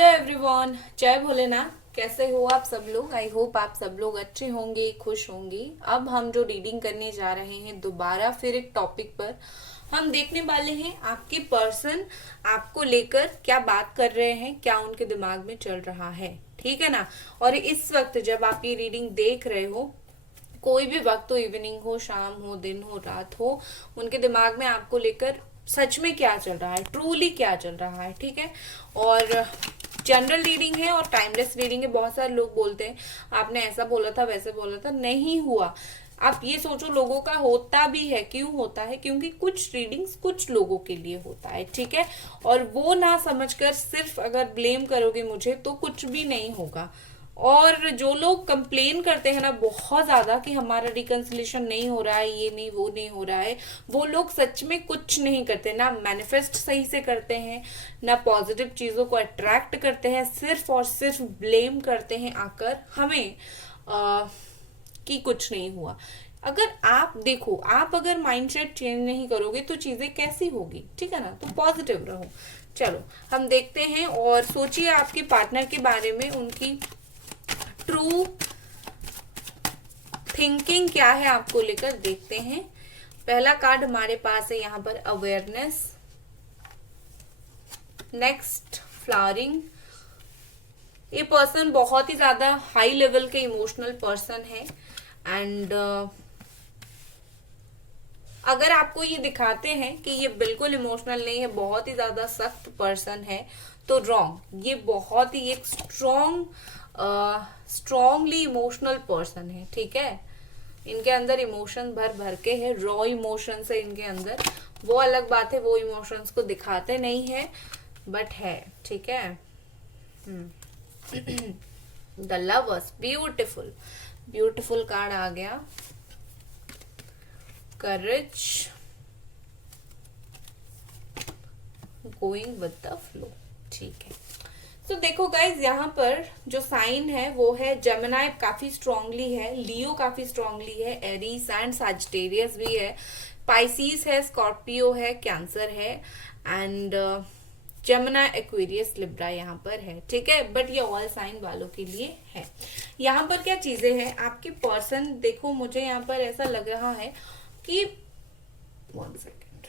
Hello everyone, जय भोलेनाथ। कैसे हो आप सब लोग? आई होप आप सब लोग अच्छे होंगे, खुश होंगे। अब हम जो रीडिंग करने जा रहे हैं दोबारा फिर एक टॉपिक पर हम देखने वाले हैं आपके पर्सन आपको लेकर क्या बात कर रहे हैं, क्या उनके दिमाग में चल रहा है। ठीक है ना। और इस वक्त जब आप ये रीडिंग देख रहे हो, कोई भी वक्त हो, इवनिंग हो, शाम हो, दिन हो, रात हो, उनके दिमाग में आपको लेकर सच में क्या चल रहा है, ट्रूली क्या चल रहा है। ठीक है। और जनरल रीडिंग है और टाइमलेस रीडिंग है। बहुत सारे लोग बोलते हैं आपने ऐसा बोला था, वैसे बोला था, नहीं हुआ। आप ये सोचो, लोगों का होता भी है। क्यों होता है? क्योंकि कुछ रीडिंग्स कुछ लोगों के लिए होता है। ठीक है। और वो ना समझकर सिर्फ अगर ब्लेम करोगे मुझे तो कुछ भी नहीं होगा। और जो लोग कंप्लेन करते हैं ना बहुत ज्यादा कि हमारा रिकंसिलेशन नहीं हो रहा है, ये नहीं वो नहीं हो रहा है, वो लोग सच में कुछ नहीं करते। ना मैनिफेस्ट सही से करते हैं, ना पॉजिटिव चीजों को अट्रैक्ट करते हैं, सिर्फ और सिर्फ ब्लेम करते हैं आकर हमें कि कुछ नहीं हुआ। अगर आप देखो, आप अगर माइंडसेट चेंज नहीं करोगे तो चीजें कैसी होगी। ठीक है ना। तो पॉजिटिव रहो। चलो हम देखते हैं और सोचिए आपके पार्टनर के बारे में, उनकी ट्रू थिंकिंग क्या है आपको लेकर। देखते हैं। पहला कार्ड हमारे पास है यहाँ पर अवेयरनेस, नेक्स्ट फ्लावरिंग। ये पर्सन बहुत ही ज्यादा हाई लेवल के इमोशनल पर्सन है एंड अगर आपको ये दिखाते हैं कि ये बिल्कुल इमोशनल नहीं है, बहुत ही ज्यादा सख्त पर्सन है, तो रॉन्ग। ये बहुत ही एक स्ट्रॉन्गली इमोशनल पर्सन है। ठीक है। इनके अंदर इमोशन भर भर के है, रॉ इमोशंस है इनके अंदर। वो अलग बात है, वो इमोशंस को दिखाते नहीं है बट है। ठीक है। The lovers, beautiful beautiful card आ गया। Courage, going with the flow. ठीक है। तो देखो गाइज, यहाँ पर जो साइन है वो है जेमिनाई, काफी स्ट्रांगली है, लियो काफी स्ट्रांगली है, एरीज एंड सजिटेरियस भी है, पाइसीस है, स्कॉर्पियो है, कैंसर है एंड जेमिनाई, एक्वेरियस, लिब्रा यहाँ पर है। ठीक है। बट ये ऑल साइन वालों के लिए है। यहाँ पर क्या चीजें हैं, आपके पर्सन देखो, मुझे यहाँ पर ऐसा लग रहा है कि 1 सेकेंड,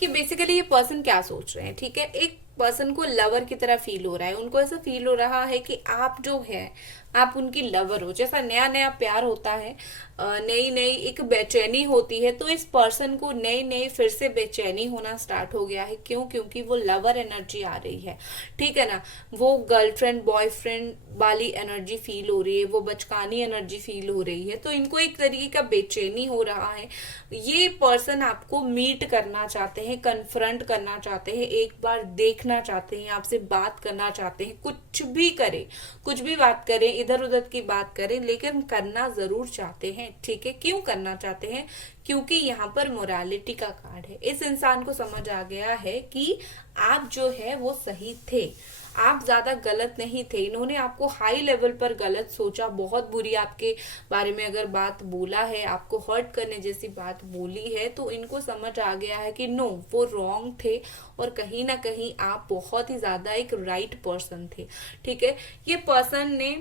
कि बेसिकली ये पर्सन क्या सोच रहे हैं। ठीक है। एक पर्सन को लवर की तरह फील हो रहा है, उनको ऐसा फील हो रहा है कि आप जो है आप उनकी लवर हो। जैसा नया नया प्यार होता है, नई नई एक बेचैनी होती है, तो इस पर्सन को नई नई फिर से बेचैनी होना स्टार्ट हो गया है। क्यों? क्योंकि वो लवर एनर्जी आ रही है। ठीक है ना। वो गर्लफ्रेंड बॉयफ्रेंड वाली एनर्जी फील हो रही है, वो बचकानी एनर्जी फील हो रही है, तो इनको एक तरीके का बेचैनी हो रहा है। ये पर्सन आपको मीट करना चाहते हैं, कन्फ्रंट करना चाहते हैं, एक बार देखना चाहते हैं, आपसे बात करना चाहते हैं। कुछ भी करे, कुछ भी बात करें, इधर उधर की बात करें, लेकिन करना जरूर चाहते हैं। ठीक है। क्यों करना चाहते हैं? क्योंकि यहाँ पर मोरालिटी का कार्ड है। इस इंसान को समझ आ गया है कि आप जो है वो सही थे, आप ज्यादा गलत नहीं थे। इन्होंने आपको हाई लेवल पर गलत सोचा, बहुत बुरी आपके बारे में अगर बात बोला है, आपको हर्ट करने जैसी बात बोली है, तो इनको समझ आ गया है कि नो, वो रॉन्ग थे और कहीं ना कहीं आप बहुत ही ज्यादा एक राइट पर्सन थे। ठीक है। ये पर्सन ने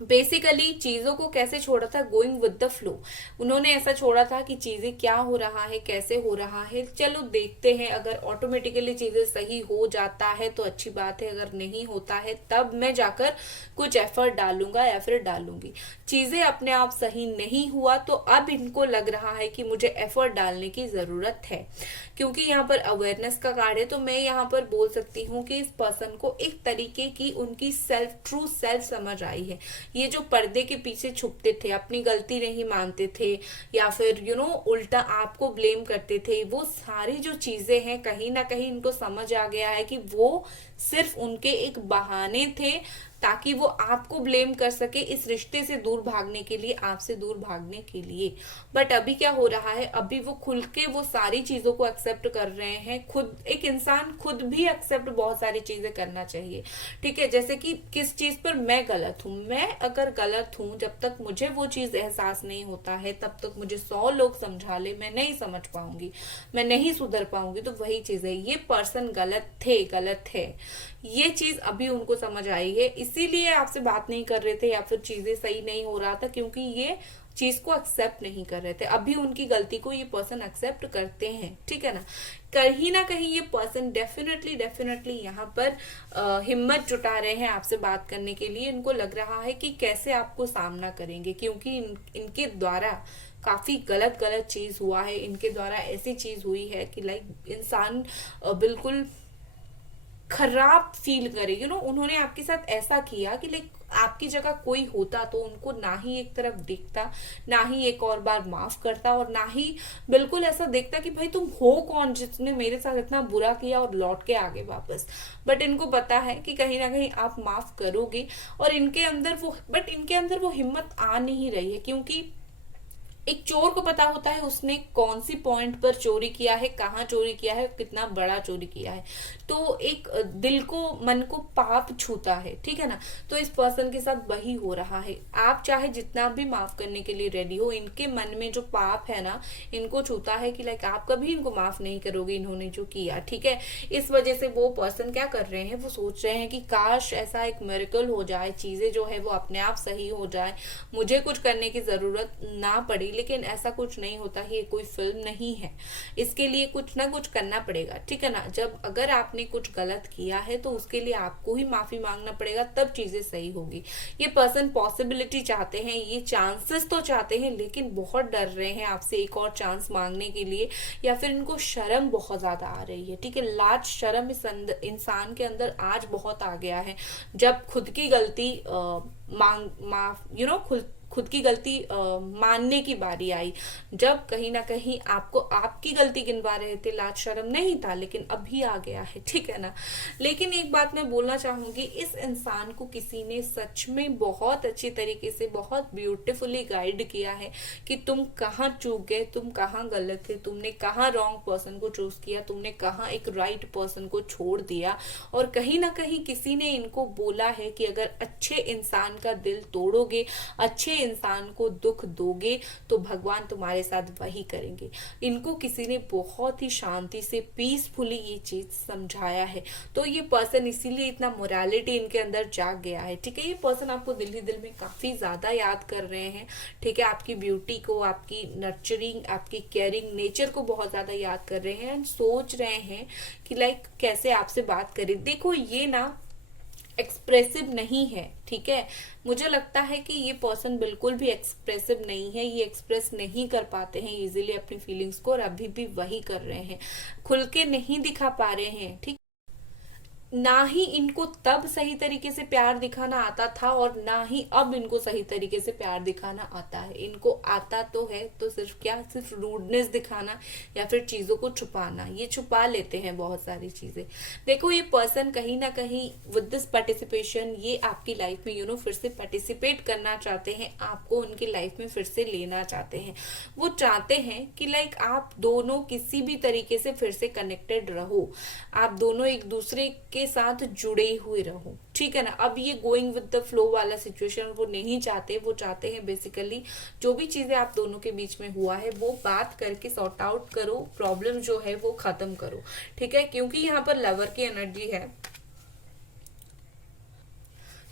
बेसिकली चीजों को कैसे छोड़ा था, गोइंग विद द फ्लो। उन्होंने ऐसा छोड़ा था कि चीजें क्या हो रहा है, कैसे हो रहा है, चलो देखते हैं। अगर ऑटोमेटिकली चीजें सही हो जाता है तो अच्छी बात है, अगर नहीं होता है तब मैं जाकर कुछ एफर्ट डालूंगा या फिर डालूंगी। चीजें अपने आप सही नहीं हुआ तो अब इनको लग रहा है कि मुझे एफर्ट डालने की जरूरत है। क्योंकि यहाँ पर अवेयरनेस का कार्ड है, तो मैं यहाँ पर बोल सकती हूँ कि इस पर्सन को एक तरीके की उनकी सेल्फ, ट्रू सेल्फ समझ आई है। ये जो पर्दे के पीछे छुपते थे, अपनी गलती नहीं मानते थे, या फिर उल्टा आपको ब्लेम करते थे, वो सारी जो चीजें हैं कहीं ना कहीं इनको समझ आ गया है कि वो सिर्फ उनके एक बहाने थे ताकि वो आपको ब्लेम कर सके, इस रिश्ते से दूर भागने के लिए, आपसे दूर भागने के लिए। बट अभी क्या हो रहा है, अभी वो खुल के वो सारी चीजों को एक्सेप्ट कर रहे हैं। खुद एक इंसान खुद भी एक्सेप्ट बहुत सारी चीजें करना चाहिए। ठीक है। जैसे कि किस चीज पर मैं गलत हूं, मैं अगर गलत हूं, जब तक मुझे वो चीज एहसास नहीं होता है तब तक मुझे 100 लोग समझा ले, मैं नहीं समझ पाऊंगी, मैं नहीं सुधर पाऊंगी। तो वही चीज है, ये पर्सन गलत थे, गलत है। ये चीज अभी उनको समझ आई है, इसीलिए आपसे बात नहीं कर रहे थे या फिर चीजें सही नहीं हो रहा था, क्योंकि ये चीज को एक्सेप्ट नहीं कर रहे थे। अभी उनकी गलती को ये पर्सन एक्सेप्ट करते हैं, ठीक है ना कहीं ये पर्सन डेफिनेटली डेफिनेटली यहाँ पर हिम्मत जुटा रहे हैं आपसे बात करने के लिए। इनको लग रहा है कि कैसे आपको सामना करेंगे, क्योंकि इनके द्वारा काफी गलत गलत चीज हुआ है, इनके द्वारा ऐसी चीज हुई है कि लाइक इंसान बिल्कुल खराब फील करे। उन्होंने आपके साथ ऐसा किया कि लाइक आपकी जगह कोई होता तो उनको ना ही एक तरफ देखता, ना ही एक और बार माफ करता, और ना ही बिल्कुल ऐसा देखता कि भाई तुम हो कौन जिसने मेरे साथ इतना बुरा किया और लौट के आगे वापस। बट इनको पता है कि कहीं ना कहीं आप माफ करोगे, और इनके अंदर वो हिम्मत आ नहीं रही है, क्योंकि एक चोर को पता होता है उसने कौन सी पॉइंट पर चोरी किया है, कहाँ चोरी किया है, कितना बड़ा चोरी किया है। तो एक दिल को, मन को पाप छूता है, ठीक है ना। तो इस पर्सन के साथ वही हो रहा है। आप चाहे जितना भी माफ करने के लिए रेडी हो, इनके मन में जो पाप है ना, इनको छूता है कि लाइक आप कभी इनको माफ नहीं करोगे इन्होंने जो किया, ठीक है। इस वजह से वो पर्सन क्या कर रहे हैं, वो सोच रहे हैं कि काश ऐसा एक मिरेकल हो जाए, चीजें जो है वो अपने आप सही हो जाए, मुझे कुछ करने की जरूरत ना पड़े। लेकिन ऐसा कुछ नहीं होता, ये कोई फिल्म नहीं है, इसके लिए कुछ ना कुछ करना पड़ेगा, ठीक है ना। जब अगर आपने कुछ गलत किया है तो उसके लिए आपको ही माफी मांगना पड़ेगा, तब चीजें सही होगी। ये पर्सन पॉसिबिलिटी चाहते हैं, ये चांसेस तो चाहते हैं, लेकिन बहुत डर रहे हैं आपसे एक और चांस मांगने के लिए, या फिर इनको शर्म बहुत ज्यादा आ रही है, ठीक है। लाज शर्म इस इंसान के अंदर आज बहुत आ गया है। जब खुद की गलती खुद की गलती मानने की बारी आई, जब कहीं ना कहीं आपको आपकी गलती गिनवा रहे थे, लाज शर्म नहीं था, लेकिन अभी आ गया है, ठीक है ना। लेकिन एक बात मैं बोलना चाहूंगी, इस इंसान को किसी ने सच में बहुत अच्छी तरीके से, बहुत ब्यूटीफुली गाइड किया है कि तुम कहाँ चूक गए, तुम कहाँ गलत थे, तुमने कहाँ रॉन्ग पर्सन को चूज किया, तुमने कहाँ एक राइट पर्सन को छोड़ दिया। और कहीं ना कहीं किसी ने इनको बोला है कि अगर अच्छे इंसान का दिल तोड़ोगे, अच्छे इंसान को दुख दोगे, तो भगवान तुम्हारे साथ वही करेंगे। इनको किसी ने बहुत ही शांति से, पीसफुली ये चीज समझाया है। तो ये पर्सन इसीलिए इतना मोरालिटी इनके अंदर जाग गया है, ठीक है। ये पर्सन आपको दिल ही दिल में काफी ज्यादा याद कर रहे हैं, ठीक है। आपकी ब्यूटी को, आपकी नर्चरिंग, आपकी केयरिंग नेचर को बहुत ज्यादा याद कर रहे हैं, एंड सोच रहे हैं कि लाइक कैसे आपसे बात करें। देखो ये ना एक्सप्रेसिव नहीं है, ठीक है। मुझे लगता है कि ये पर्सन बिल्कुल भी एक्सप्रेसिव नहीं है, ये एक्सप्रेस नहीं कर पाते हैं इजीली अपनी फीलिंग्स को, और अभी भी वही कर रहे हैं, खुल के नहीं दिखा पा रहे हैं, ठीक। ना ही इनको तब सही तरीके से प्यार दिखाना आता था, और ना ही अब इनको सही तरीके से प्यार दिखाना आता है। इनको आता तो है, तो सिर्फ रूडनेस दिखाना या फिर चीजों को छुपाना, ये छुपा लेते हैं बहुत सारी चीजें। देखो ये पर्सन कहीं ना कहीं विद दिस पार्टिसिपेशन, ये आपकी लाइफ में फिर से पार्टिसिपेट करना चाहते हैं, आपको उनकी लाइफ में फिर से लेना चाहते हैं। वो चाहते हैं कि लाइक आप दोनों किसी भी तरीके से फिर से कनेक्टेड रहो, आप दोनों एक दूसरे के साथ जुड़े हुए रहो, ठीक है ना। अब ये गोइंग विद द फ्लो वाला सिचुएशन वो नहीं चाहते। वो चाहते हैं बेसिकली जो भी चीजें आप दोनों के बीच में हुआ है वो बात करके सॉर्ट आउट करो, प्रॉब्लम जो है वो खत्म करो, ठीक है। क्योंकि यहाँ पर लवर की एनर्जी है,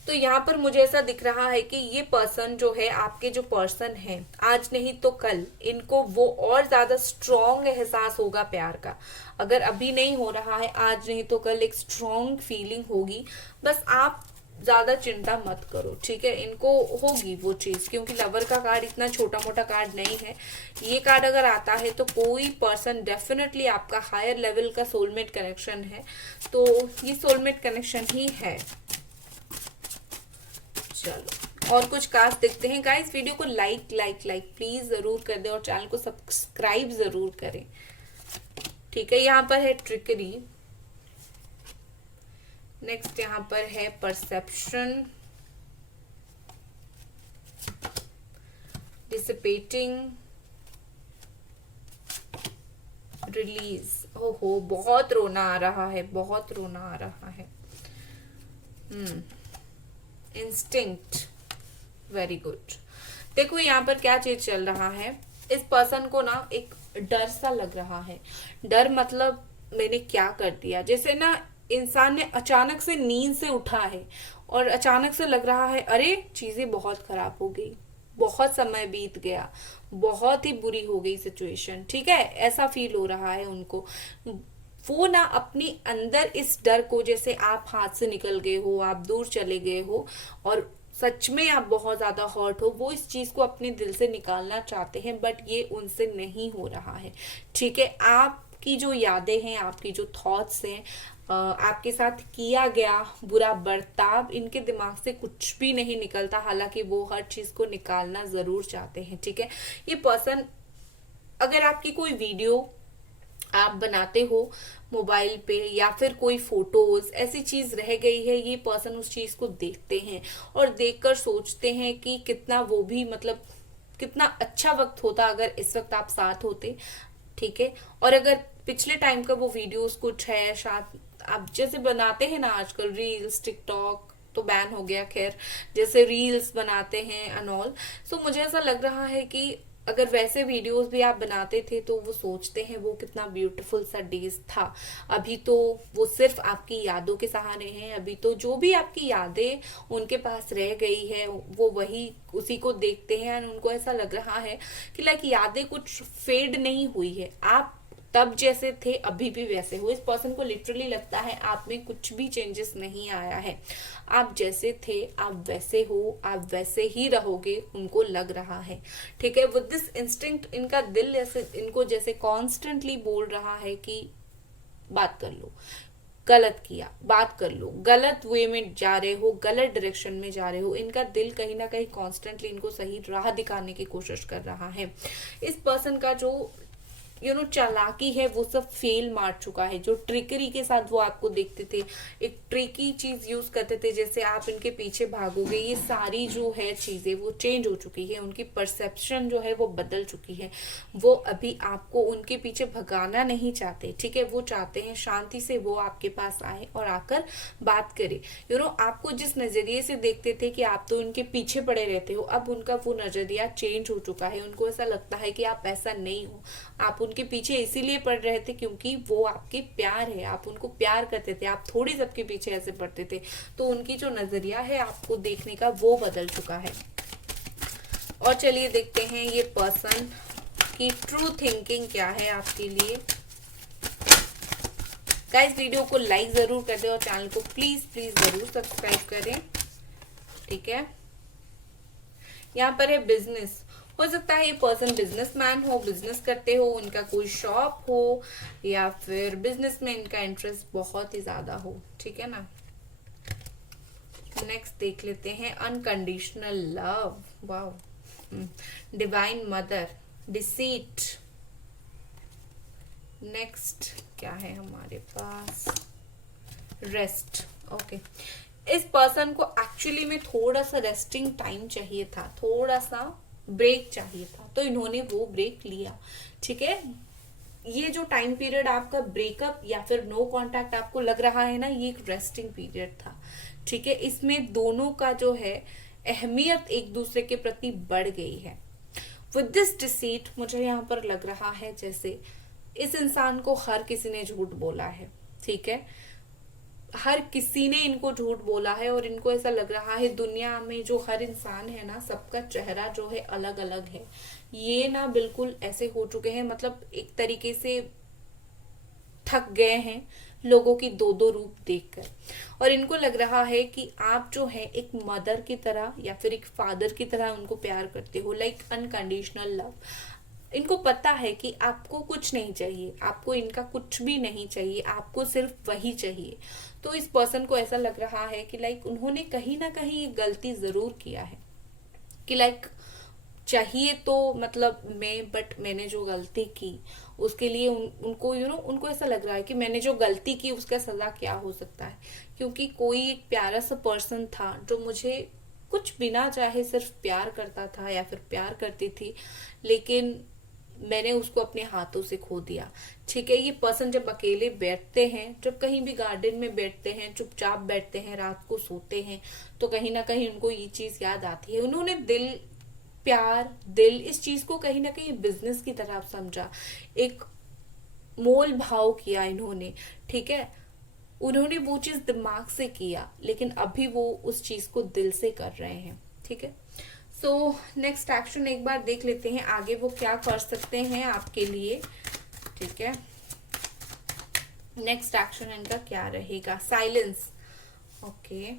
तो यहाँ पर मुझे ऐसा दिख रहा है कि ये पर्सन जो है, आपके जो पर्सन है, आज नहीं तो कल इनको वो और ज्यादा स्ट्रॉन्ग एहसास होगा प्यार का। अगर अभी नहीं हो रहा है, आज नहीं तो कल एक स्ट्रॉन्ग फीलिंग होगी। बस आप ज्यादा चिंता मत करो, ठीक है। इनको होगी वो चीज, क्योंकि लवर का कार्ड इतना छोटा मोटा कार्ड नहीं है। ये कार्ड अगर आता है तो कोई पर्सन डेफिनेटली आपका हायर लेवल का सोलमेट कनेक्शन है, तो ये सोलमेट कनेक्शन ही है। चलो और कुछ कार्ड देखते हैं गाइस। वीडियो को लाइक प्लीज जरूर कर दे, और चैनल को सब्सक्राइब जरूर करें, ठीक है। यहाँ पर है ट्रिकरी, नेक्स्ट यहाँ पर है परसेप्शन, डिसिपेटिंग, रिलीज। ओहो बहुत रोना आ रहा है, बहुत रोना आ रहा है। Instinct, very good. देखो यहाँ पर क्या चीज चल रहा है, इस पर्सन को ना एक डर सा लग रहा है। डर मतलब मैंने क्या कर दिया, जैसे ना इंसान ने अचानक से नींद से उठा है और अचानक से लग रहा है अरे चीजें बहुत खराब हो गई, बहुत समय बीत गया, बहुत ही बुरी हो गई सिचुएशन, ठीक है, ऐसा फील हो रहा है उनको। वो ना अपनी अंदर इस डर को, जैसे आप हाथ से निकल गए हो, आप दूर चले गए हो और सच में आप बहुत ज्यादा हर्ट हो, वो इस चीज को अपने दिल से निकालना चाहते हैं, बट ये उनसे नहीं हो रहा है, ठीक है। आपकी जो यादें हैं, आपकी जो थॉट्स हैं, आपके साथ किया गया बुरा बर्ताव, इनके दिमाग से कुछ भी नहीं निकलता, हालांकि वो हर चीज को निकालना जरूर चाहते हैं, ठीक है। ये पर्सन, अगर आपकी कोई वीडियो आप बनाते हो मोबाइल पे या फिर कोई फोटोज ऐसी चीज रह गई है, ये पर्सन उस चीज को देखते हैं और देखकर सोचते हैं कि कितना वो भी, मतलब कितना अच्छा वक्त होता अगर इस वक्त आप साथ होते, ठीक है। और अगर पिछले टाइम का वो वीडियोस कुछ है, शायद आप जैसे बनाते हैं ना आजकल रील्स, टिकटॉक तो बैन हो गया, खैर जैसे रील्स बनाते हैं अनऑल, सो मुझे ऐसा लग रहा है कि अगर वैसे वीडियोस भी आप बनाते थे तो वो सोचते हैं वो कितना ब्यूटीफुल सा डेज था। अभी तो वो सिर्फ आपकी यादों के सहारे हैं, अभी तो जो भी आपकी यादें उनके पास रह गई है वो वही उसी को देखते हैं और उनको ऐसा लग रहा है कि लाइक यादें कुछ फेड नहीं हुई है, आप तब जैसे थे अभी भी वैसे हो। इस पर्सन को लिटरली लगता है आप में कुछ भी चेंजेस नहीं आया है, आप जैसे थे आप वैसे हो, आप वैसे ही रहोगे, उनको लग रहा है, ठीक है। विद दिस इंस्टिंक्ट इनका दिल ऐसे इनको जैसे कॉन्स्टेंटली बोल रहा है कि बात कर लो, गलत किया, बात कर लो, गलत वे में जा रहे हो, गलत डायरेक्शन में जा रहे हो, इनका दिल कहीं ना कहीं कॉन्स्टेंटली इनको सही राह दिखाने की कोशिश कर रहा है। इस पर्सन का जो चालाकी है वो सब फेल मार चुका है। जो ट्रिकरी के साथ वो आपको देखते थे, एक ट्रिकी चीज यूज करते थे, जैसे आप इनके पीछे भागोगे, ये सारी जो है चीजें वो चेंज हो चुकी है, उनकी परसेप्शन जो है वो बदल चुकी है। वो अभी आपको उनके पीछे भगाना नहीं चाहते, ठीक है, वो चाहते हैं शांति से वो आपके पास आए और आकर बात करे। आपको जिस नजरिए से देखते थे कि आप तो उनके पीछे पड़े रहते हो, अब उनका वो नजरिया चेंज हो चुका है, उनको ऐसा लगता है कि आप ऐसा नहीं हो, आप उनके पीछे इसीलिए पड़ रहे थे क्योंकि वो आपके प्यार है, आप उनको प्यार करते थे, आप थोड़ी सबके पीछे ऐसे पड़ते थे, तो उनकी जो नजरिया है आपको देखने का वो बदल चुका है। और चलिए देखते हैं ये पर्सन की ट्रू थिंकिंग क्या है आपके लिए। गाइस वीडियो को लाइक जरूर कर दें और चैनल को प्लीज प्लीज जरूर सब्सक्राइब करें, ठीक है। यहाँ पर है बिजनेस, हो सकता है ये पर्सन बिजनेसमैन हो, बिजनेस करते हो, उनका कोई शॉप हो या फिर बिजनेस में इनका इंटरेस्ट बहुत ही ज्यादा हो, ठीक है ना। नेक्स्ट देख लेते हैं unconditional love, wow, divine mother, deceit. Next क्या है हमारे पास, रेस्ट, ओके। इस पर्सन को एक्चुअली में थोड़ा सा रेस्टिंग टाइम चाहिए था, थोड़ा सा ब्रेक चाहिए था, तो इन्होंने वो ब्रेक लिया, ठीक है। ये जो टाइम पीरियड आपका ब्रेकअप या फिर नो कांटेक्ट आपको लग रहा है ना, ये एक रेस्टिंग पीरियड था, ठीक है। इसमें दोनों का जो है अहमियत एक दूसरे के प्रति बढ़ गई है। विद दिस डिसीट मुझे यहाँ पर लग रहा है जैसे इस इंसान को हर किसी ने झूठ बोला है, ठीक है, हर किसी ने इनको झूठ बोला है और इनको ऐसा लग रहा है दुनिया में जो हर इंसान है ना, सबका चेहरा जो है अलग अलग है। ये ना बिल्कुल ऐसे हो चुके हैं, मतलब एक तरीके से थक गए हैं लोगों की दो दो रूप देखकर, और इनको लग रहा है कि आप जो है एक मदर की तरह या फिर एक फादर की तरह उनको प्यार करते हो, लाइक अनकंडीशनल लव। इनको पता है कि आपको कुछ नहीं चाहिए, आपको इनका कुछ भी नहीं चाहिए, आपको सिर्फ वही चाहिए। तो इस पर्सन को ऐसा लग रहा है कि लाइक उन्होंने कहीं ना कहीं ये गलती जरूर किया है कि लाइक चाहिए तो मतलब मैं, बट मैंने जो गलती की उसके लिए उनको उनको ऐसा लग रहा है कि मैंने जो गलती की उसका सजा क्या हो सकता है, क्योंकि कोई एक प्यारा सा पर्सन था जो मुझे कुछ बिना चाहे सिर्फ प्यार करता था या फिर प्यार करती थी, लेकिन मैंने उसको अपने हाथों से खो दिया, ठीक है। ये पर्सन जब अकेले बैठते हैं, जब कहीं भी गार्डन में बैठते हैं, चुपचाप बैठते हैं, रात को सोते हैं, तो कहीं ना कहीं उनको ये चीज याद आती है। उन्होंने दिल, प्यार, दिल, इस चीज को कहीं ना कहीं बिजनेस की तरह समझा, एक मोल भाव किया इन्होंने, ठीक है। उन्होंने वो चीज दिमाग से किया, लेकिन अभी वो उस चीज को दिल से कर रहे हैं। ठीक है, सो नेक्स्ट एक्शन एक बार देख लेते हैं आगे वो क्या कर सकते हैं आपके लिए। ठीक है, नेक्स्ट एक्शन इनका क्या रहेगा? Silence. Okay,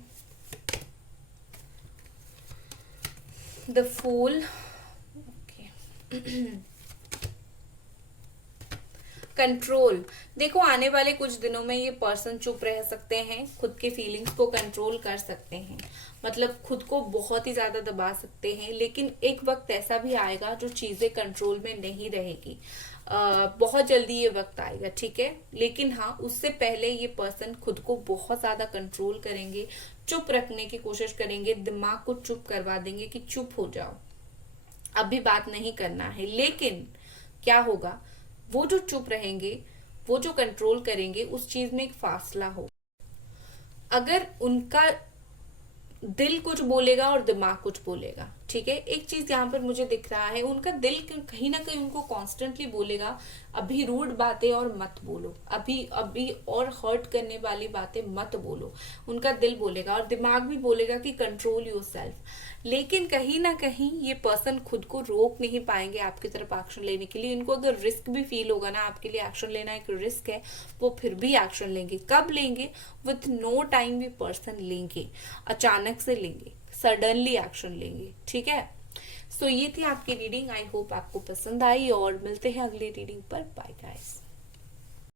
the fool. Okay, control. देखो आने वाले कुछ दिनों में ये पर्सन चुप रह सकते हैं, खुद के फीलिंग्स को कंट्रोल कर सकते हैं, मतलब खुद को बहुत ही ज्यादा दबा सकते हैं, लेकिन एक वक्त ऐसा भी आएगा जो चीजें कंट्रोल में नहीं रहेगी। बहुत जल्दी ये वक्त आएगा। ठीक है, लेकिन हाँ उससे पहले ये पर्सन खुद को बहुत ज्यादा कंट्रोल करेंगे, चुप रखने की कोशिश करेंगे, दिमाग को चुप करवा देंगे कि चुप हो जाओ, अभी बात नहीं करना है। लेकिन क्या होगा, वो जो चुप रहेंगे, वो जो कंट्रोल करेंगे, उस चीज में एक फासला हो। अगर उनका दिल कुछ बोलेगा और दिमाग कुछ बोलेगा, ठीक है, एक चीज यहाँ पर मुझे दिख रहा है, उनका दिल कहीं ना कहीं उनको कॉन्स्टेंटली बोलेगा अभी रूड बातें और मत बोलो, अभी अभी और हर्ट करने वाली बातें मत बोलो। उनका दिल बोलेगा और दिमाग भी बोलेगा कि कंट्रोल योरसेल्फ। लेकिन कहीं ना कहीं ये पर्सन खुद को रोक नहीं पाएंगे आपकी तरफ एक्शन लेने के लिए। इनको अगर रिस्क भी फील होगा ना, आपके लिए एक्शन लेना एक रिस्क है, वो फिर भी एक्शन लेंगे। कब लेंगे? विथ नो टाइम भी पर्सन लेंगे, अचानक से लेंगे, सडनली एक्शन लेंगे। ठीक है, सो ये थी आपकी रीडिंग। आई होप आपको पसंद आई और मिलते हैं अगली रीडिंग पर। Bye guys.